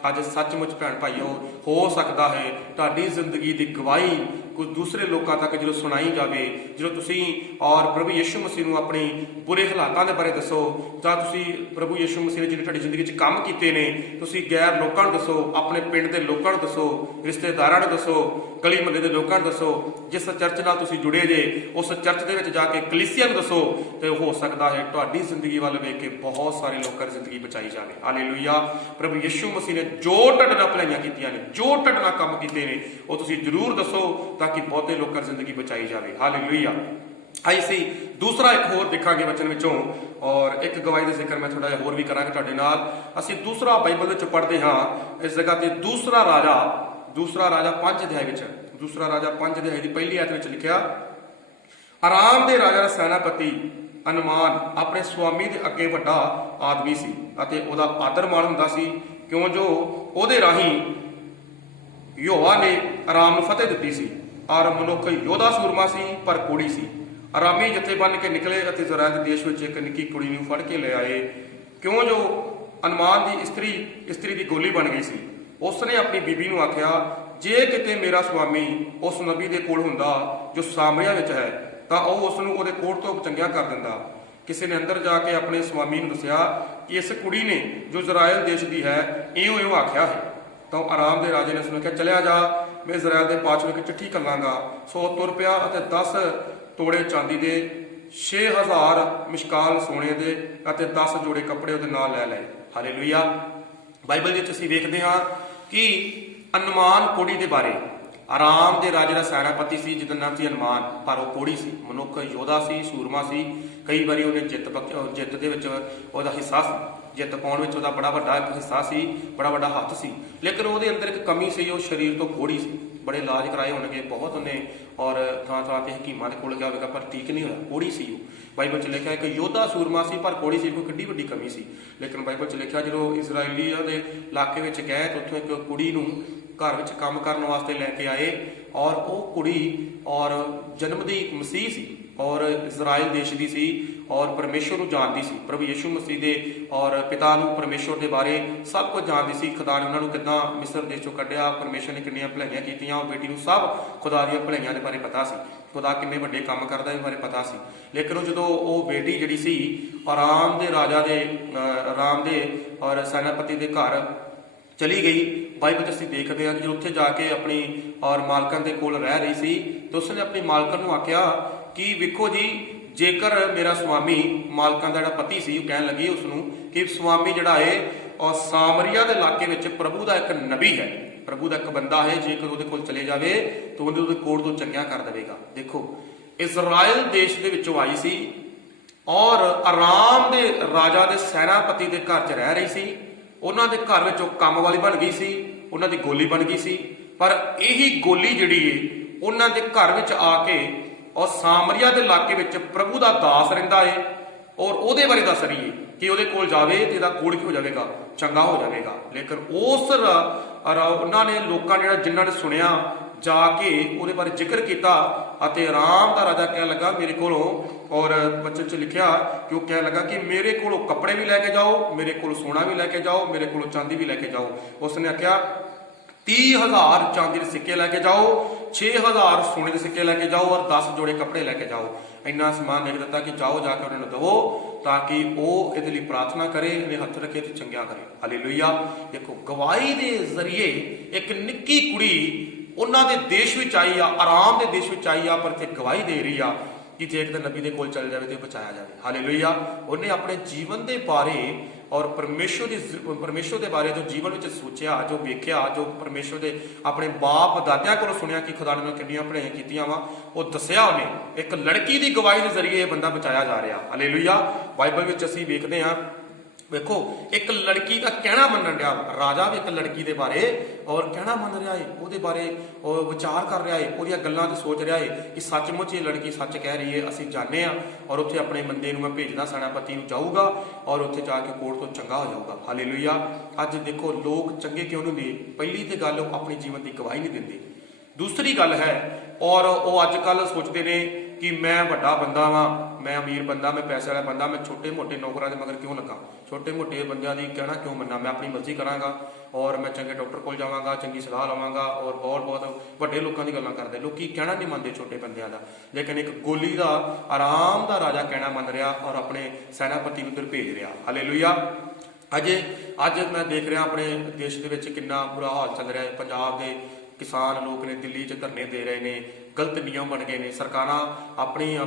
ਅੱਜ ਸੱਚਮੁੱਚ ਭੈਣ ਭਾਈਓ, ਹੋ ਸਕਦਾ ਹੈ ਤੁਹਾਡੀ ਜ਼ਿੰਦਗੀ ਦੀ ਗਵਾਹੀ ਕੁਝ ਦੂਸਰੇ ਲੋਕਾਂ ਤੱਕ ਜਦੋਂ ਸੁਣਾਈ ਜਾਵੇ, ਜਦੋਂ ਤੁਸੀਂ ਔਰ ਪ੍ਰਭੂ ਯਿਸੂ ਮਸੀਹ ਨੂੰ ਆਪਣੀ ਬੁਰੇ ਹਾਲਾਤਾਂ ਦੇ ਬਾਰੇ ਦੱਸੋ, ਜਾਂ ਤੁਸੀਂ ਪ੍ਰਭੂ ਯਿਸੂ ਮਸੀਹ ਨੇ ਜਿਹੜੇ ਤੁਹਾਡੀ ਜ਼ਿੰਦਗੀ 'ਚ ਕੰਮ ਕੀਤੇ ਨੇ ਤੁਸੀਂ ਗੈਰ ਲੋਕਾਂ ਨੂੰ ਦੱਸੋ, ਆਪਣੇ ਪਿੰਡ ਦੇ ਲੋਕਾਂ ਨੂੰ ਦੱਸੋ, ਰਿਸ਼ਤੇਦਾਰਾਂ ਨੂੰ ਦੱਸੋ, ਗਲੀ ਮੁਹੱਲੇ ਦੇ ਲੋਕਾਂ ਨੂੰ ਦੱਸੋ, ਜਿਸ ਚਰਚ ਨਾਲ ਤੁਸੀਂ ਜੁੜੇ ਜੇ ਉਸ ਚਰਚ ਦੇ ਵਿੱਚ ਜਾ ਕੇ ਕਲੀਸਿਆ ਨੂੰ ਦੱਸੋ, ਤੇ ਹੋ ਸਕਦਾ ਹੈ ਤੁਹਾਡੀ ਜ਼ਿੰਦਗੀ ਵੱਲ ਵੇਖ ਕੇ ਬਹੁਤ ਸਾਰੇ ਲੋਕਾਂ ਦੀ ਜ਼ਿੰਦਗੀ ਬਚਾਈ ਜਾਵੇ। ਹਾਲੇਲੂਇਆ। ਪ੍ਰਭੂ ਯਿਸੂ ਮਸੀਹ ਨੇ ਜੋ ਤੁਹਾਡੇ ਨਾਲ ਭਲਾਈਆਂ ਕੀਤੀਆਂ ਨੇ, ਜੋ ਤੁਹਾਡੇ ਨਾਲ ਕੰਮ ਕੀਤੇ ਨੇ, ਉਹ ਤੁਸੀਂ ਜ਼ਰੂਰ ਦੱਸੋ ਤਾਂ ਕਿ ਬਹੁਤੇ ਲੋਕਾਂ ਦੀ ਜ਼ਿੰਦਗੀ ਬਚਾਈ ਜਾਵੇ। ਹਾਲੇਲੂਇਆ। ਅਸੀਂ ਦੂਸਰਾ ਇੱਕ ਹੋਰ ਦੇਖਾਂਗੇ ਵਚਨ ਵਿੱਚੋਂ, ਔਰ ਇੱਕ ਗਵਾਹੀ ਦਾ ਜ਼ਿਕਰ ਮੈਂ ਥੋੜਾ ਜਿਹਾ ਹੋਰ ਵੀ ਕਰਾਂਗਾ ਤੁਹਾਡੇ ਨਾਲ। ਅਸੀਂ ਦੂਸਰਾ ਬਾਈਬਲ ਵਿੱਚ ਪੜ੍ਹਦੇ ਹਾਂ ਇਸ ਜਗ੍ਹਾ ਤੇ ਦੂਸਰਾ ਰਾਜਾ 5 ਅਧਿਆਇ ਵਿੱਚ, ਦੂਸਰਾ ਰਾਜਾ 5 ਅਧਿਆਇ ਦੀ ਪਹਿਲੀ ਆਇਤ ਵਿੱਚ ਲਿਖਿਆ, ਅਰਾਮ ਦੇ ਰਾਜਾ ਦਾ ਸੈਨਾਪਤੀ ਅਨੁਮਾਨ ਆਪਣੇ ਸਵਾਮੀ ਦੇ ਅੱਗੇ ਵੱਡਾ ਆਦਮੀ ਸੀ ਅਤੇ ਉਹਦਾ ਆਦਰ ਮਾਣ ਹੁੰਦਾ ਸੀ, ਕਿਉਂ ਜੋ ਉਹਦੇ ਰਾਹੀਂ ਯਹੋਵਾ ਨੇ ਅਰਾਮ ਨੂੰ ਫਤਿਹ ਦਿੱਤੀ ਸੀ। ਔਰ ਮਨੁੱਖ ਯੋਧਾ ਸੂਰਮਾ ਸੀ ਪਰ ਕੋੜੀ ਸੀ। ਅਰਾਮੀ ਜਥੇ ਬਣ ਕੇ ਨਿਕਲੇ ਅਤੇ ਇਜ਼ਰਾਇਲ ਦੇ ਦੇਸ਼ ਵਿੱਚ ਇੱਕ ਨਿੱਕੀ ਕੁੜੀ ਨੂੰ ਫੜ ਕੇ ਲੈ ਆਏ, ਕਿਉਂ ਜੋ ਅਨੁਮਾਨ ਦੀ ਇਸਤਰੀ ਦੀ ਗੋਲੀ ਬਣ ਗਈ ਸੀ। ਉਸ ਨੇ ਆਪਣੀ ਬੀਬੀ ਨੂੰ ਆਖਿਆ, ਜੇ ਕਿਤੇ ਮੇਰਾ ਸਵਾਮੀ ਉਸ ਨਬੀ ਦੇ ਕੋਲ ਹੁੰਦਾ ਜੋ ਸਾਮਰੀਆ ਵਿੱਚ ਹੈ ਤਾਂ ਉਹ ਉਸ ਨੂੰ ਉਹਦੇ ਕੋਲ ਤੋਂ ਚੰਗਿਆ ਕਰ ਦਿੰਦਾ। ਕਿਸੇ ਨੇ ਅੰਦਰ ਜਾ ਕੇ ਆਪਣੇ ਸਵਾਮੀ ਨੂੰ ਦੱਸਿਆ ਕਿ ਇਸ ਕੁੜੀ ਨੇ ਜੋ ਇਜ਼ਰਾਇਲ ਦੇਸ਼ ਦੀ ਹੈ ਇਉਂ ਆਖਿਆ ਹੈ। ਤਾਂ ਆਰਾਮ ਦੇ ਰਾਜੇ ਨੇ ਉਸਨੂੰ ਕਿਹਾ, ਚਲਿਆ ਜਾ, ਮੈਂ ਇਜ਼ਰਾਇਲ ਦੇ ਪਾਤਸ਼ਾਹ ਨੂੰ ਚਿੱਠੀ ਕਰਾਂਗਾ। ਸੋ ਤੁਰ ਪਿਆ ਅਤੇ 10 ਤੋੜੇ ਚਾਂਦੀ ਦੇ, 6000 ਮਿਸ਼ਕਾਲ ਸੋਨੇ ਦੇ ਅਤੇ 10 ਜੋੜੇ ਕੱਪੜੇ ਉਹਦੇ ਨਾਲ ਲੈ ਲਏ। ਹਾਲੇਲੂਇਆ। ਬਾਈਬਲ ਵਿੱਚ ਅਸੀਂ ਵੇਖਦੇ ਹਾਂ ਕਿ ਅਨੁਮਾਨ ਕੋੜੀ ਦੇ ਬਾਰੇ, ਆਰਾਮ ਦੇ ਰਾਜੇ ਦਾ ਸੈਨਾਪਤੀ ਸੀ ਜਿਹਦਾ ਨਾਮ ਸੀ ਅਨੁਮਾਨ, ਪਰ ਉਹ ਕੋੜੀ ਸੀ, ਮਨੁੱਖ ਯੋਧਾ ਸੀ, ਸੂਰਮਾ ਸੀ। ਕਈ ਵਾਰੀ ਉਹਨੇ ਜਿੱਤ ਦੇ ਵਿੱਚ ਉਹਦਾ ਹਿੱਸਾ ਸੀ, ਜਿੱਤ ਪਾਉਣ ਵਿੱਚ ਉਹਦਾ ਬੜਾ ਵੱਡਾ ਇੱਕ ਹਿੱਸਾ ਸੀ, ਬੜਾ ਵੱਡਾ ਹੱਥ ਸੀ, ਲੇਕਿਨ ਉਹਦੇ ਅੰਦਰ ਇੱਕ ਕਮੀ ਸੀ, ਉਹ ਸਰੀਰ ਤੋਂ ਕੋੜੀ ਸੀ। ਬੜੇ ਇਲਾਜ ਕਰਾਏ ਹੋਣਗੇ ਬਹੁਤ ਉਹਨੇ, ਔਰ ਥਾਂ ਥਾਂ ਤੇ ਹਕੀਮਾਂ ਦੇ ਕੋਲ ਗਿਆ ਹੋਵੇਗਾ, ਪਰ ਠੀਕ ਨਹੀਂ ਹੋਇਆ, ਕੋੜੀ ਸੀ ਉਹ। ਬਾਈਬਲ 'ਚ ਲਿਖਿਆ ਇੱਕ ਯੋਧਾ ਸੂਰਮਾ ਸੀ ਪਰ ਕੋੜੀ ਸੀ, ਕੋਈ ਕਿੱਡੀ ਵੱਡੀ ਕਮੀ ਸੀ। ਲੇਕਿਨ ਬਾਈਬਲ 'ਚ ਲਿਖਿਆ ਜਦੋਂ ਇਜ਼ਰਾਈਲੀਆਂ ਦੇ ਇਲਾਕੇ ਵਿੱਚ ਗਏ ਤਾਂ ਉੱਥੋਂ ਇੱਕ ਕੁੜੀ ਨੂੰ ਘਰ ਵਿੱਚ ਕੰਮ ਕਰਨ ਵਾਸਤੇ ਲੈ ਕੇ ਆਏ, ਔਰ ਉਹ ਕੁੜੀ ਔਰ ਜਨਮ ਦੀ ਮਸੀਹ ਸੀ, ਔਰ ਇਜ਼ਰਾਈਲ ਦੇਸ਼ ਦੀ ਸੀ, ਔਰ ਪਰਮੇਸ਼ਵਰ ਨੂੰ ਜਾਣਦੀ ਸੀ, ਪ੍ਰਭੂ ਯਿਸੂ ਮਸੀਹ ਦੇ ਔਰ ਪਿਤਾ ਨੂੰ, ਪਰਮੇਸ਼ਵਰ ਦੇ ਬਾਰੇ ਸਭ ਕੁਝ ਜਾਣਦੀ ਸੀ। ਖੁਦਾ ਨੇ ਉਹਨਾਂ ਨੂੰ ਕਿੱਦਾਂ ਮਿਸਰ ਦੇਸ਼ ਚੋਂ ਕੱਢਿਆ, ਪਰਮੇਸ਼ਵਰ ਨੇ ਕਿੰਨੀਆਂ ਭਲਾਈਆਂ ਕੀਤੀਆਂ, ਉਹ ਬੇਟੀ ਨੂੰ ਸਭ ਖੁਦਾ ਦੀਆਂ ਭਲਾਈਆਂ ਦੇ ਬਾਰੇ ਪਤਾ ਸੀ, ਖੁਦਾ ਕਿੰਨੇ ਵੱਡੇ ਕੰਮ ਕਰਦਾ ਇਹਦੇ ਬਾਰੇ ਪਤਾ ਸੀ। ਲੇਕਿਨ ਉਹ ਜਦੋਂ ਉਹ ਬੇਟੀ ਜਿਹੜੀ ਸੀ ਆਰਾਮ ਦੇ ਰਾਜਾ ਦੇ ਆਰਾਮ ਦੇ ਔਰ ਸੈਨਾਪਤੀ ਦੇ ਘਰ ਚਲੀ ਗਈ, ਬਾਈਬਲ 'ਚ ਅਸੀਂ ਦੇਖਦੇ ਹਾਂ ਕਿ ਜਦੋਂ ਉੱਥੇ ਜਾ ਕੇ ਆਪਣੀ ਔਰ ਮਾਲਕਨ ਦੇ ਕੋਲ ਰਹਿ ਰਹੀ ਸੀ ਤਾਂ ਉਸਨੇ ਆਪਣੀ ਮਾਲਕਨ ਨੂੰ ਆਖਿਆ ਕਿ ਵੇਖੋ ਜੀ, ਜੇਕਰ ਮੇਰਾ ਸਵਾਮੀ, ਮਾਲਕਾਂ ਦਾ ਜਿਹੜਾ ਪਤੀ ਸੀ, ਉਹ ਕਹਿਣ ਲੱਗੀ ਉਸ ਨੂੰ ਕਿ ਸਵਾਮੀ ਜਿਹੜਾ ਹੈ ਔਰ ਸਾਮਰੀਆ ਦੇ ਇਲਾਕੇ ਵਿੱਚ ਪ੍ਰਭੂ ਦਾ ਇੱਕ ਨਬੀ ਹੈ, ਪ੍ਰਭੂ ਦਾ ਇੱਕ ਬੰਦਾ ਹੈ, ਜੇਕਰ ਉਹਦੇ ਕੋਲ ਚਲੇ ਜਾਵੇ ਤਾਂ ਉਹਦੇ ਕੋਲ ਤੋਂ ਚੰਗਿਆ ਕਰ ਦੇਵੇਗਾ। ਦੇਖੋ, ਇਜ਼ਰਾਈਲ ਦੇਸ਼ ਦੇ ਵਿੱਚੋਂ ਆਈ ਸੀ ਔਰ ਆਰਾਮ ਦੇ ਰਾਜਾ ਦੇ ਸੈਨਾਪਤੀ ਦੇ ਘਰ 'ਚ ਰਹਿ ਰਹੀ ਸੀ। ਉਹਨਾਂ ਦੇ ਘਰ ਵਿੱਚ ਉਹ ਕੰਮ ਵਾਲੀ ਬਣ ਗਈ ਸੀ, ਉਹਨਾਂ ਦੀ ਗੋਲੀ ਬਣ ਗਈ ਸੀ, ਪਰ ਇਹੀ ਗੋਲੀ ਜਿਹੜੀ ਏ ਉਹਨਾਂ ਦੇ ਘਰ ਵਿੱਚ ਆ ਕੇ ਔਰ ਸਾਮਰੀਆ ਦੇ ਇਲਾਕੇ ਵਿੱਚ ਪ੍ਰਭੂ ਦਾ ਦਾਸ ਰਹਿੰਦਾ ਏ, ਔਰ ਉਹਦੇ ਬਾਰੇ ਦੱਸ ਰਹੀ ਏ ਕਿ ਉਹਦੇ ਕੋਲ ਜਾਵੇ ਤੇ ਇਹਦਾ ਕੋੜ ਕੀ ਹੋ ਜਾਵੇਗਾ, ਚੰਗਾ ਹੋ ਜਾਵੇਗਾ। ਲੇਕਿਨ ਉਸ ਉਹਨਾਂ ਨੇ ਲੋਕਾਂ ਨੇ ਜਿਨ੍ਹਾਂ ਨੇ ਸੁਣਿਆ ਜਾ ਕੇ ਉਹਦੇ ਬਾਰੇ ਜ਼ਿਕਰ ਕੀਤਾ ਅਤੇ ਆਰਾਮ ਦਾ ਰਾਜਾ ਕਹਿਣ ਲੱਗਾ ਮੇਰੇ ਕੋਲੋਂ, ਔਰ ਬਚਨ 'ਚ ਲਿਖਿਆ ਕਿ ਉਹ ਕਹਿਣ ਲੱਗਾ ਕਿ ਮੇਰੇ ਕੋਲੋਂ ਕੱਪੜੇ ਵੀ ਲੈ ਕੇ ਜਾਓ, ਮੇਰੇ ਕੋਲੋਂ ਸੋਨਾ ਵੀ ਲੈ ਕੇ ਜਾਓ, ਮੇਰੇ ਕੋਲੋਂ ਚਾਂਦੀ ਵੀ ਲੈ ਕੇ ਜਾਓ। ਉਸਨੇ ਆਖਿਆ 30,000 ਚਾਂਦੀ ਦੇ ਸਿੱਕੇ ਲੈ ਕੇ ਜਾਓ, 6,000 ਸੋਨੇ ਦੇ ਸਿੱਕੇ ਲੈ ਕੇ ਜਾਓ, ਔਰ 10 ਜੋੜੇ ਕੱਪੜੇ ਲੈ ਕੇ ਜਾਓ। ਇੰਨਾ ਸਮਾਨ ਲਿਖ ਦਿੱਤਾ ਕਿ ਜਾਓ ਜਾ ਕੇ ਉਹਨਾਂ ਨੂੰ ਦਵੋ ਤਾਂ ਕਿ ਉਹ ਇਹਦੇ ਲਈ ਪ੍ਰਾਰਥਨਾ ਕਰੇ, ਇਹਦੇ ਹੱਥ ਰੱਖੇ ਤੇ ਚੰਗਿਆ ਕਰੇ। ਹਾਲੇਲੂਇਆ। ਦੇਖੋ, ਗਵਾਹੀ ਦੇ ਜ਼ਰੀਏ ਇੱਕ ਨਿੱਕੀ ਕੁੜੀ ਉਹਨਾਂ ਦੇ ਦੇਸ਼ ਵਿੱਚ ਆਈ ਆ, ਆਰਾਮ ਦੇ ਦੇਸ਼ ਵਿੱਚ ਆਈ ਆ, ਪਰ ਇੱਥੇ ਗਵਾਹੀ ਦੇ ਰਹੀ ਆ ਕਿ ਜੇ ਕਿਤੇ ਨਬੀ ਦੇ ਕੋਲ ਚੱਲ ਜਾਵੇ ਤੇ ਬਚਾਇਆ ਜਾਵੇ। ਹਾਲੇਲੂਇਆ। ਉਹਨੇ ਆਪਣੇ ਜੀਵਨ ਦੇ ਬਾਰੇ ਔਰ ਪਰਮੇਸ਼ਵਰ ਦੇ ਬਾਰੇ ਜੋ ਜੀਵਨ ਵਿੱਚ ਸੋਚਿਆ, ਜੋ ਵੇਖਿਆ, ਜੋ ਪਰਮੇਸ਼ਵਰ ਦੇ ਆਪਣੇ ਬਾਪ ਦਾਦਿਆਂ ਕੋਲੋਂ ਸੁਣਿਆ ਕਿ ਖੁਦਾ ਨੇ ਕਿੰਨੀਆਂ ਭਲਾਈਆਂ ਕੀਤੀਆਂ ਵਾ, ਉਹ ਦੱਸਿਆ ਉਹਨੇ। ਇੱਕ ਲੜਕੀ ਦੀ ਗਵਾਹੀ ਦੇ ਜ਼ਰੀਏ ਇਹ ਬੰਦਾ ਬਚਾਇਆ ਜਾ ਰਿਹਾ। ਹਾਲੇਲੂਇਆ। ਬਾਈਬਲ ਵਿੱਚ ਅਸੀਂ ਵੇਖਦੇ ਹਾਂ, ਵੇਖੋ ਇੱਕ ਲੜਕੀ ਦਾ ਕਹਿਣਾ ਮੰਨਣ ਰਿਹਾ, ਰਾਜਾ ਵੀ ਇੱਕ ਲੜਕੀ ਦੇ ਬਾਰੇ ਔਰ ਕਹਿਣਾ ਮੰਨ ਰਿਹਾ ਹੈ, ਉਹਦੇ ਬਾਰੇ ਉਹ ਵਿਚਾਰ ਕਰ ਰਿਹਾ ਹੈ, ਉਹਦੀਆਂ ਗੱਲਾਂ 'ਤੇ ਸੋਚ ਰਿਹਾ ਹੈ ਕਿ ਸੱਚਮੁੱਚ ਇਹ ਲੜਕੀ ਸੱਚ ਕਹਿ ਰਹੀ ਹੈ, ਅਸੀਂ ਜਾਣਦੇ ਹਾਂ। ਔਰ ਉੱਥੇ ਆਪਣੇ ਬੰਦੇ ਨੂੰ ਮੈਂ ਭੇਜਦਾ, ਸੈਨਾਪਤੀ ਨੂੰ ਜਾਊਗਾ ਔਰ ਉੱਥੇ ਜਾ ਕੇ ਕੋਰਟ ਤੋਂ ਚੰਗਾ ਹੋ ਜਾਊਗਾ। ਹਾਲੇਲੂਇਆ। ਅੱਜ ਦੇਖੋ ਲੋਕ ਚੰਗੇ ਕਿਉਂ ਨਹੀਂ ਹੁੰਦੇ? ਪਹਿਲੀ ਤੇ ਗੱਲ, ਉਹ ਆਪਣੀ ਜੀਵਨ ਦੀ ਗਵਾਹੀ ਨਹੀਂ ਦਿੰਦੇ। ਦੂਸਰੀ ਗੱਲ ਹੈ, ਔਰ ਉਹ ਅੱਜ ਕੱਲ੍ਹ ਸੋਚਦੇ ਨੇ ਕਿ ਮੈਂ ਵੱਡਾ ਬੰਦਾ ਵਾਂ, ਮੈਂ ਅਮੀਰ ਬੰਦਾ, ਮੈਂ ਪੈਸੇ ਵਾਲਾ ਬੰਦਾ, ਮੈਂ ਛੋਟੇ ਮੋਟੇ ਨੌਕਰਾਂ ਦੇ ਮਗਰ ਕਿਉਂ ਲੱਗਾ? ਛੋਟੇ ਮੋਟੇ ਬੰਦਿਆਂ ਦੀ ਕਹਿਣਾ ਕਿਉਂ ਮੰਨਾਂ? ਮੈਂ ਆਪਣੀ ਮਰਜ਼ੀ ਕਰਾਂਗਾ ਔਰ ਮੈਂ ਚੰਗੇ ਡਾਕਟਰ ਕੋਲ ਜਾਵਾਂਗਾ, ਚੰਗੀ ਸਲਾਹ ਲਵਾਂਗਾ ਔਰ ਬਹੁਤ ਵੱਡੇ ਲੋਕਾਂ ਦੀ ਗੱਲਾਂ ਕਰਦੇ। ਲੋਕੀ ਕਹਿਣਾ ਨਹੀਂ ਮੰਨਦੇ ਛੋਟੇ ਬੰਦਿਆਂ ਦਾ, ਲੇਕਿਨ ਇੱਕ ਗੋਲੀ ਦਾ ਆਰਾਮ ਦਾ ਰਾਜਾ ਕਹਿਣਾ ਮੰਨ ਰਿਹਾ ਔਰ ਆਪਣੇ ਸੈਨਾਪਤੀ ਨੂੰ ਉੱਧਰ ਭੇਜ ਰਿਹਾ। ਹਾਲੇਲੂਇਆ। ਅੱਜ ਮੈਂ ਦੇਖ ਰਿਹਾ ਆਪਣੇ ਦੇਸ਼ ਦੇ ਵਿੱਚ ਕਿੰਨਾ ਬੁਰਾ ਹਾਲ ਚੱਲ ਰਿਹਾ ਹੈ। ਪੰਜਾਬ ਦੇ ਕਿਸਾਨ ਲੋਕ ਨੇ ਦਿੱਲੀ 'ਚ ਧਰਨੇ ਦੇ ਰਹੇ ਨੇ, ਗਲਤ ਨਿਯਮ ਬਣ ਗਏ ਨੇ, ਸਰਕਾਰਾਂ ਆਪਣੀ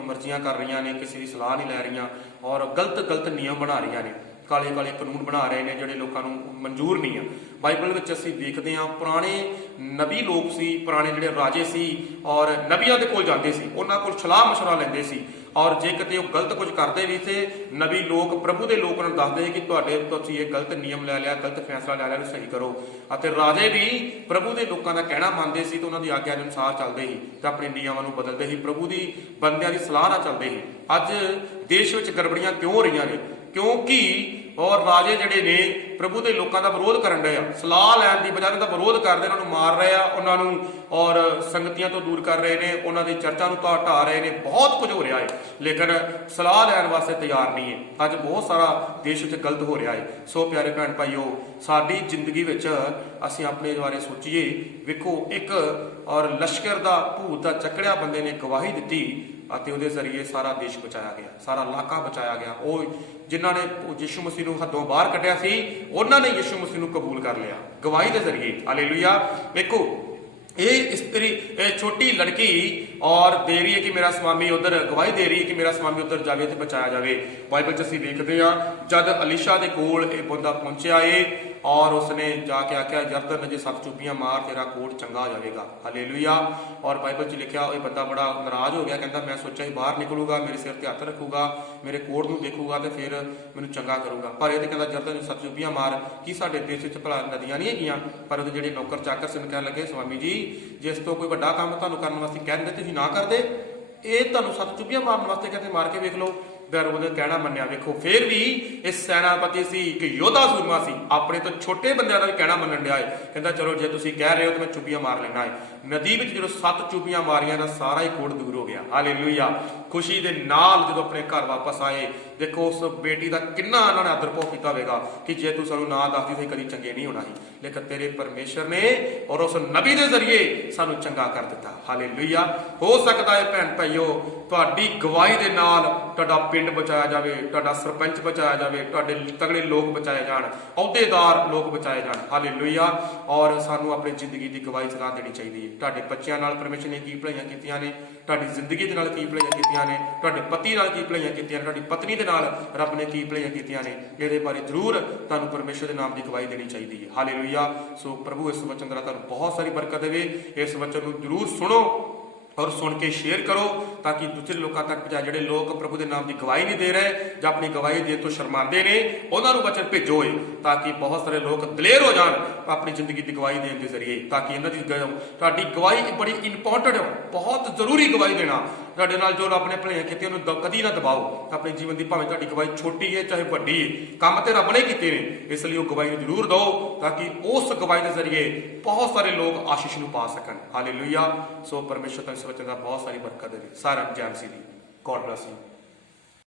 ਮਰਜ਼ੀਆਂ ਕਰ ਰਹੀਆਂ ਨੇ, ਕਿਸੇ ਦੀ ਸਲਾਹ ਨਹੀਂ ਲੈ ਰਹੀਆਂ ਔਰ ਗਲਤ ਨਿਯਮ ਬਣਾ ਰਹੀਆਂ ਨੇ, ਕਾਲੇ ਕਾਨੂੰਨ ਬਣਾ ਰਹੇ ਨੇ ਜਿਹੜੇ ਲੋਕਾਂ ਨੂੰ ਮਨਜ਼ੂਰ ਨਹੀਂ ਆ। ਬਾਈਬਲ ਵਿੱਚ ਅਸੀਂ ਦੇਖਦੇ ਹਾਂ, ਪੁਰਾਣੇ ਨਬੀ ਲੋਕ ਸੀ, ਪੁਰਾਣੇ ਜਿਹੜੇ ਰਾਜੇ ਸੀ ਔਰ ਨਬੀਆਂ ਦੇ ਕੋਲ ਜਾਂਦੇ ਸੀ, ਉਹਨਾਂ ਕੋਲ ਸਲਾਹ ਮਸ਼ਵਰਾ ਲੈਂਦੇ ਸੀ ਔਰ ਜੇ ਕਿਤੇ ਉਹ ਗਲਤ ਕੁਝ ਕਰਦੇ ਵੀ ਤੇ ਨਬੀ ਲੋਕ, ਪ੍ਰਭੂ ਦੇ ਲੋਕ ਨੂੰ ਦੱਸਦੇ ਕਿ ਤੁਸੀਂ ਇਹ ਗਲਤ ਨਿਯਮ ਲੈ ਲਿਆ, ਗਲਤ ਫੈਸਲਾ ਲੈ ਲਿਆ, ਇਹਨੂੰ ਸਹੀ ਕਰੋ। ਅਤੇ ਰਾਜੇ ਵੀ ਪ੍ਰਭੂ ਦੇ ਲੋਕਾਂ ਦਾ ਕਹਿਣਾ ਮੰਨਦੇ ਸੀ ਤੇ ਉਹਨਾਂ ਦੀ ਆਗਿਆ ਦੇ ਅਨੁਸਾਰ ਚੱਲਦੇ ਸੀ ਤੇ ਆਪਣੇ ਨਿਯਮਾਂ ਨੂੰ ਬਦਲਦੇ ਸੀ, ਪ੍ਰਭੂ ਦੀ ਬੰਦਿਆਂ ਦੀ ਸਲਾਹ ਨਾਲ ਚੱਲਦੇ ਸੀ। ਅੱਜ ਦੇਸ਼ ਵਿੱਚ ਗੜਬੜੀਆਂ ਕਿਉਂ ਹੋ ਰਹੀਆਂ ਨੇ? ਕਿਉਂਕਿ ਔਰ ਰਾਜੇ ਜਿਹੜੇ ਨੇ ਪ੍ਰਭੂ ਦੇ ਲੋਕਾਂ ਦਾ ਵਿਰੋਧ ਕਰਨ ਰਹੇ ਆ, ਸਲਾਹ ਲੈਣ ਦੀ ਬਜਾਏ ਉਹਦਾ ਵਿਰੋਧ ਕਰਦੇ, ਉਹਨਾਂ ਨੂੰ ਮਾਰ ਰਹੇ ਆ, ਉਹਨਾਂ ਨੂੰ ਔਰ ਸੰਗਤੀਆਂ ਤੋਂ ਦੂਰ ਕਰ ਰਹੇ ਨੇ, ਉਹਨਾਂ ਦੀ ਚਰਚਾ ਨੂੰ ਢਾਹ ਰਹੇ ਨੇ, ਬਹੁਤ ਕੁਝ ਹੋ ਰਿਹਾ ਹੈ, ਲੇਕਿਨ ਸਲਾਹ ਲੈਣ ਵਾਸਤੇ ਤਿਆਰ ਨਹੀਂ ਹੈ। ਅੱਜ ਬਹੁਤ ਸਾਰਾ ਦੇਸ਼ ਵਿੱਚ ਗਲਤ ਹੋ ਰਿਹਾ ਹੈ। ਸੋ ਪਿਆਰੇ ਭੈਣ ਭਾਈਓ, ਸਾਡੀ ਜ਼ਿੰਦਗੀ ਵਿੱਚ ਅਸੀਂ ਆਪਣੇ ਬਾਰੇ ਸੋਚੀਏ। ਵੇਖੋ, ਇੱਕ ਔਰ ਲਸ਼ਕਰ ਦਾ ਭੂਤ ਦਾ ਚੱਕੜਿਆ ਬੰਦੇ ਨੇ ਗਵਾਹੀ ਦਿੱਤੀ ਅਤੇ ਉਹਦੇ ਜ਼ਰੀਏ ਸਾਰਾ ਦੇਸ਼ ਬਚਾਇਆ ਗਿਆ, ਸਾਰਾ ਇਲਾਕਾ ਬਚਾਇਆ ਗਿਆ। ਉਹ ਜਿਨ੍ਹਾਂ ਨੇ ਯਿਸੂ ਮਸੀਹ ਨੂੰ ਹੱਥੋਂ ਬਾਹਰ ਕੱਢਿਆ ਸੀ, ਉਹਨਾਂ ਨੇ ਯਿਸੂ ਮਸੀਹ ਨੂੰ ਕਬੂਲ ਕਰ ਲਿਆ ਗਵਾਹੀ ਦੇ ਜ਼ਰੀਏ। ਹਾਲੇਲੂਇਆ। ਵੇਖੋ, ਇਹ ਇਸਤਰੀ, ਇਹ ਛੋਟੀ ਲੜਕੀ ਔਰ ਦੇ ਰਹੀ ਹੈ ਕਿ ਮੇਰਾ ਸਵਾਮੀ ਉਧਰ, ਗਵਾਹੀ ਦੇ ਰਹੀ ਹੈ ਕਿ ਮੇਰਾ ਸਵਾਮੀ ਉਧਰ ਜਾਵੇ ਤੇ ਬਚਾਇਆ ਜਾਵੇ। ਬਾਈਬਲ 'ਚ ਅਸੀਂ ਦੇਖਦੇ ਹਾਂ, ਜਦ ਅਲੀਸ਼ਾ ਦੇ ਕੋਲ ਇਹ ਬੰਦਾ ਪਹੁੰਚਿਆ ਏ ਔਰ ਉਸਨੇ ਜਾ ਕੇ ਆਖਿਆ, ਯਰਦਨ ਜੇ 7 ਚੁੱਭੀਆਂ ਮਾਰ, ਤੇਰਾ ਕੋਟ ਚੰਗਾ ਹੋ ਜਾਵੇਗਾ। ਹਾਲੇਲੂਇਆ। ਔਰ ਬਾਈਬਲ 'ਚ ਲਿਖਿਆ, ਇਹ ਬੰਦਾ ਬੜਾ ਨਾਰਾਜ਼ ਹੋ ਗਿਆ, ਕਹਿੰਦਾ ਮੈਂ ਸੋਚਿਆ ਸੀ ਬਾਹਰ ਨਿਕਲੂਗਾ, ਮੇਰੇ ਸਿਰ ਤੇ ਹੱਥ ਰੱਖੂਗਾ, ਮੇਰੇ ਕੋਟ ਨੂੰ ਦੇਖੂਗਾ ਤੇ ਫਿਰ ਮੈਨੂੰ ਚੰਗਾ ਕਰੂਗਾ, ਪਰ ਇਹ ਤੇ ਕਹਿੰਦਾ ਯਰਦਨ ਜੇ 7 ਚੁੱਭੀਆਂ ਮਾਰ। ਕੀ ਸਾਡੇ ਦੇਸ਼ ਵਿੱਚ ਭਲਾ ਨਦੀਆਂ ਨਹੀਂ ਹੈਗੀਆਂ? ਪਰ ਉਹਦੇ ਜਿਹੜੇ ਨੌਕਰ ਚਾਕਰ ਸੀ ਕਹਿਣ ਲੱਗੇ, ਸਵਾਮੀ ਜੀ, ਜਿਸ ਤੋਂ ਕੋਈ ਵੱਡਾ ਕੰਮ ਤੁਹਾਨੂੰ ਕਰਨ ਵਾਸਤੇ ਕਹਿੰਦੇ ਤੁਸੀਂ ਨਾ ਕਰਦੇ, ਇਹ ਤੁਹਾਨੂੰ 7 ਚੁੱਭੀਆਂ ਮਾਰਨ ਵਾਸਤੇ ਕਹਿੰਦੇ, ਮਾਰ ਕੇ ਵੇਖ ਲਓ। ਪਰ ਉਹਨੇ ਕਹਿਣਾ ਮੰਨਿਆ। ਵੇਖੋ, ਫਿਰ ਵੀ ਇਹ ਸੈਨਾਪਤੀ ਸੀ, ਇੱਕ ਯੋਧਾ ਸੂਰਮਾ ਸੀ, ਆਪਣੇ ਤੋਂ ਛੋਟੇ ਬੰਦਿਆਂ ਦਾ ਵੀ ਕਹਿਣਾ ਮੰਨਣ ਡਿਆ ਹੈ। ਕਹਿੰਦਾ ਚਲੋ ਜੇ ਤੁਸੀਂ ਕਹਿ ਰਹੇ ਹੋ ਤਾਂ ਮੈਂ ਚੁੱਭੀਆਂ ਮਾਰ ਲੈਣਾ ਹੈ। ਨਦੀ ਵਿੱਚ ਜਦੋਂ 7 ਚੁੱਭੀਆਂ ਮਾਰੀਆਂ ਤਾਂ ਸਾਰਾ ਹੀ ਕੋਟ ਦੂਰ ਹੋ ਗਿਆ। ਹਾਲੇਲੂਇਆ। ਖੁਸ਼ੀ ਦੇ ਨਾਲ ਜਦੋਂ ਆਪਣੇ ਘਰ ਵਾਪਸ ਆਏ, ਦੇਖੋ ਉਸ ਬੇਟੀ ਦਾ ਕਿੰਨਾ ਇਹਨਾਂ ਨੇ ਆਦਰ ਭਾਅ ਕੀਤਾ ਹੋਵੇਗਾ ਕਿ ਜੇ ਤੂੰ ਸਾਨੂੰ ਨਾ ਦੱਸਦੀ ਸੀ ਕਦੀ ਚੰਗੇ ਨਹੀਂ ਹੋਣਾ ਸੀ, ਲੇਕਿਨ ਤੇਰੇ ਪਰਮੇਸ਼ਰ ਨੇ ਔਰ ਉਸ ਨਬੀ ਦੇ ਜ਼ਰੀਏ ਸਾਨੂੰ ਚੰਗਾ ਕਰ ਦਿੱਤਾ। ਹਾਲੇਲੂਇਆ। ਹੋ ਸਕਦਾ ਹੈ ਭੈਣ ਭਾਈਓ, ਤੁਹਾਡੀ ਗਵਾਹੀ ਦੇ ਨਾਲ ਤੁਹਾਡਾ ਪਿੰਡ ਬਚਾਇਆ ਜਾਵੇ, ਤੁਹਾਡਾ ਸਰਪੰਚ ਬਚਾਇਆ ਜਾਵੇ, ਤੁਹਾਡੇ ਤਗੜੇ ਲੋਕ ਬਚਾਏ ਜਾਣ, ਅਹੁਦੇਦਾਰ ਲੋਕ ਬਚਾਏ ਜਾਣ। ਹਾਲੇਲੂਇਆ। ਔਰ ਸਾਨੂੰ ਆਪਣੀ ਜ਼ਿੰਦਗੀ ਦੀ ਗਵਾਹੀ ਸਲਾਹ ਦੇਣੀ ਚਾਹੀਦੀ ਹੈ। ਤੁਹਾਡੇ ਬੱਚਿਆਂ ਨਾਲ ਪਰਮੇਸ਼ਰ ਨੇ ਕੀ ਭਲਾਈਆਂ ਕੀਤੀਆਂ ਨੇ, ਤੁਹਾਡੀ ਜ਼ਿੰਦਗੀ ਦੇ ਨਾਲ ਕੀ ਭਲਾਈਆਂ ਕੀਤੀਆਂ ਨੇ, ਤੁਹਾਡੇ ਪਤੀ ਨਾਲ ਕੀ ਭਲਾਈਆਂ ਕੀਤੀਆਂ ਨੇ, ਤੁਹਾਡੀ ਪਤਨੀ ਦੇ ਨਾਲ ਰੱਬ ਨੇ ਕੀ ਭਲਾਈਆਂ ਕੀਤੀਆਂ ਨੇ, ਇਹਦੇ ਬਾਰੇ ਜ਼ਰੂਰ ਤੁਹਾਨੂੰ ਪਰਮੇਸ਼ਰ ਦੇ ਨਾਮ ਦੀ ਗਵਾਹੀ ਦੇਣੀ ਚਾਹੀਦੀ ਹੈ। ਹਾਲੇਲੂਇਆ। ਸੋ ਪ੍ਰਭੂ ਇਸ ਵਚਨ ਦਾ ਤੁਹਾਨੂੰ ਬਹੁਤ ਸਾਰੀ ਬਰਕਤ ਦੇਵੇ। ਇਸ ਵਚਨ ਨੂੰ ਜ਼ਰੂਰ ਸੁਣੋ ਔਰ ਸੁਣ ਕੇ ਸ਼ੇਅਰ ਕਰੋ ਤਾਂ ਕਿ ਦੂਸਰੇ ਲੋਕਾਂ ਤੱਕ ਪਹੁੰਚਾਏ। ਜਿਹੜੇ ਲੋਕ ਪ੍ਰਭੂ ਦੇ ਨਾਮ ਦੀ ਗਵਾਹੀ ਨਹੀਂ ਦੇ ਰਹੇ ਜਾਂ ਆਪਣੀ ਗਵਾਹੀ ਦੇਣ ਤੋਂ ਸ਼ਰਮਾਉਂਦੇ ਨੇ, ਉਹਨਾਂ ਨੂੰ ਵਚਨ ਭੇਜੋ ਤਾਂ ਕਿ ਬਹੁਤ ਸਾਰੇ ਲੋਕ ਦਲੇਰ ਹੋ ਜਾਣ ਆਪਣੀ ਜ਼ਿੰਦਗੀ ਦੀ ਗਵਾਹੀ ਦੇਣ ਦੇ ਜ਼ਰੀਏ, ਤਾਂ ਕਿ ਇਹਨਾਂ ਦੀ ਤੁਹਾਡੀ ਗਵਾਹੀ ਬੜੀ ਇੰਪੋਰਟੈਂਟ ਹੈ, ਬਹੁਤ ਜ਼ਰੂਰੀ ਗਵਾਹੀ ਦੇਣਾ। ਤੁਹਾਡੇ ਨਾਲ ਜੋ ਰੱਬ ਨੇ ਭਲਾਈਆਂ ਕੀਤੀਆਂ ਉਹਨੂੰ ਕਦੀ ਨਾ ਦਬਾਓ। ਆਪਣੇ ਜੀਵਨ ਦੀ ਭਾਵੇਂ ਤੁਹਾਡੀ ਗਵਾਹੀ ਛੋਟੀ ਹੈ ਚਾਹੇ ਵੱਡੀ ਹੈ, ਕੰਮ ਤੇ ਰੱਬ ਨੇ ਕੀਤੇ ਨੇ, ਇਸ ਲਈ ਉਹ ਗਵਾਹੀ ਨੂੰ ਜ਼ਰੂਰ ਦਿਓ ਤਾਂ ਕਿ ਉਸ ਗਵਾਹੀ ਦੇ ਜ਼ਰੀਏ ਬਹੁਤ ਸਾਰੇ ਲੋਕ ਆਸ਼ੀਸ਼ ਨੂੰ ਪਾ ਸਕਣ। ਹਾਲੇਲੂਇਆ। ਸੋ ਪਰਮੇਸ਼ਰ ਤੁਹਾਨੂੰ ਇਸ ਵਚਨ ਦਾ ਬਹੁਤ ਸਾਰੀ ਬਰਕਤ ਦੇਵੇ। ਸਾਰਿਆਂ ਨੂੰ ਜੈ ਮਸੀਹ ਦੀ। God bless you.